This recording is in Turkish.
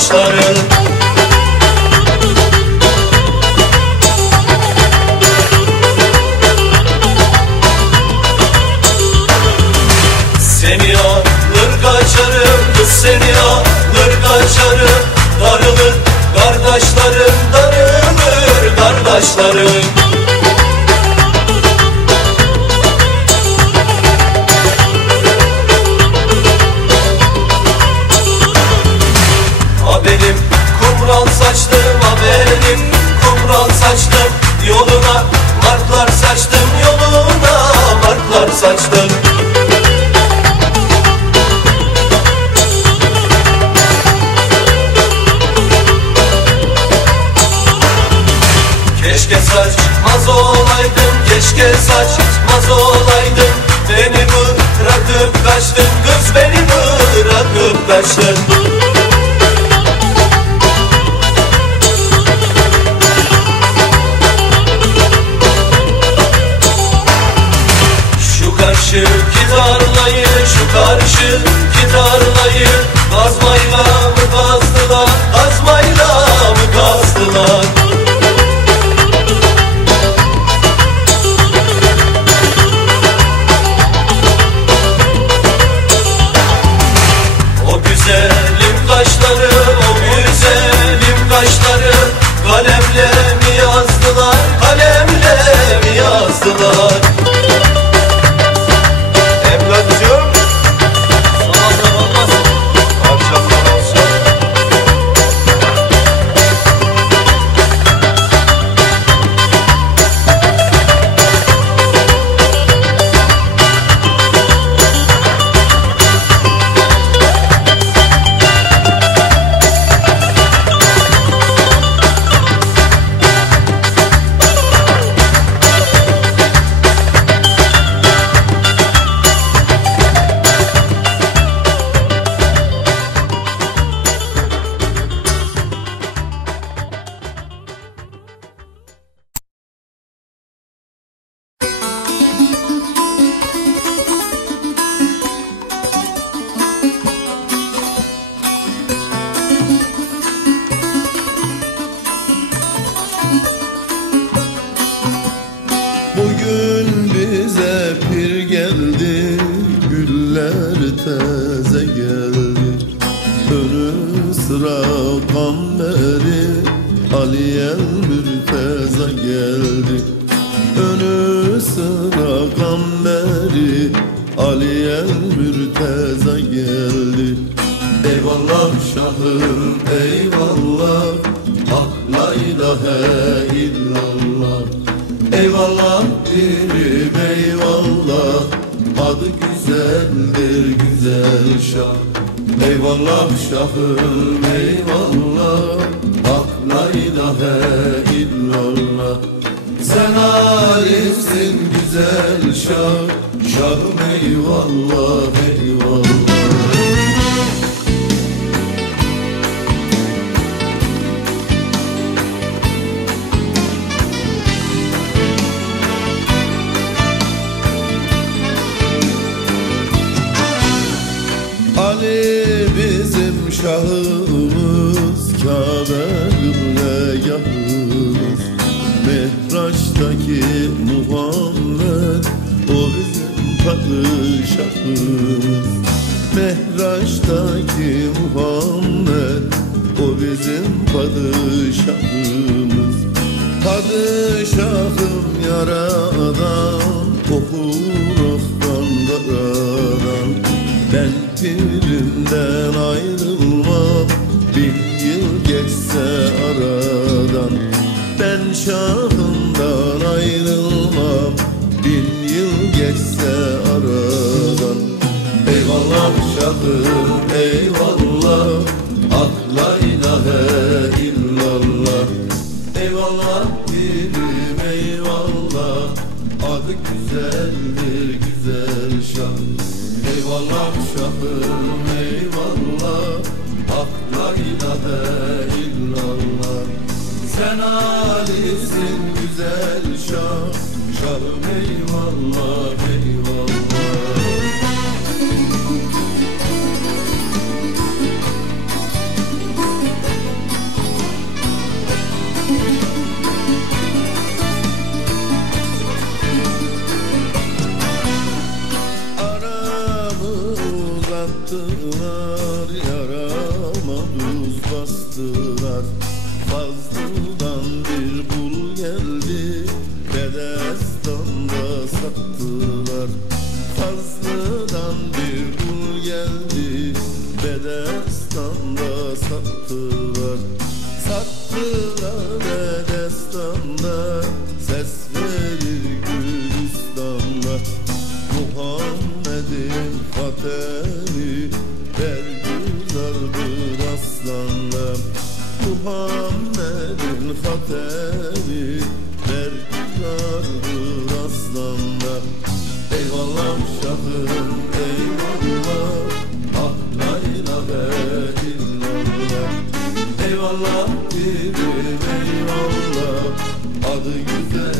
başları Seni alır kaçarım Kız seni alır kaçarım. Darılır kardeşlerim Darılır kardeşlerim Ha benim kumral saçlım ha benim kumral saçlım Yoluna. Martlar saçtım yoluna. Martlar saçtım. Keşke saçmaz olaydım Keşke saçmaz olaydım. Beni bırakıp kaçtın Kız beni bırakıp kaçtın teze geldi Önü sıra kamberi Ali el mürteza geldi. Önü sıra kamberi Ali el mürteza geldi. Eyvallah şahım eyvallah. Hak la ilahe illallah. Eyvallah birim eyvallah Adı güzeldir güzel şah. Eyvallah şahım eyvallah. Hak la ilahe illallah. Sen arifsin güzel şah. Şahım eyvallah eyvallah şahımız Kabe kıblegahımız Mehraç'taki Muhammed O bizim padişahımız yaştaki Muhammed O bizim padişahımız Padişahım yaradan Okur oftan daradan Ben pirimden ayrılmam. Bin yıl geçse aradan. Ben şahından ayrılmam. Bin yıl geçse aradan. Eyvallah şahım eyvallah. Hak la ilahe illallah. Eyvallah dilim eyvallah. Adı güzeldir güzel şah Eyvallah şahım eyvallah. Hak la ilahe illallah. Sen alisin güzel uzattılar Yarama tuz bastılar. Fazlıdan bir bul geldi Bedestan'da sattılar. Fazlıdan bir bul geldi Bedestan'da Muhammed'in fateni Bergüzardır aslanla Eyvallah şahım eyvallah. Ah la ilahe illallah. Eyvallah dedim eyvallah. Adı güzeldir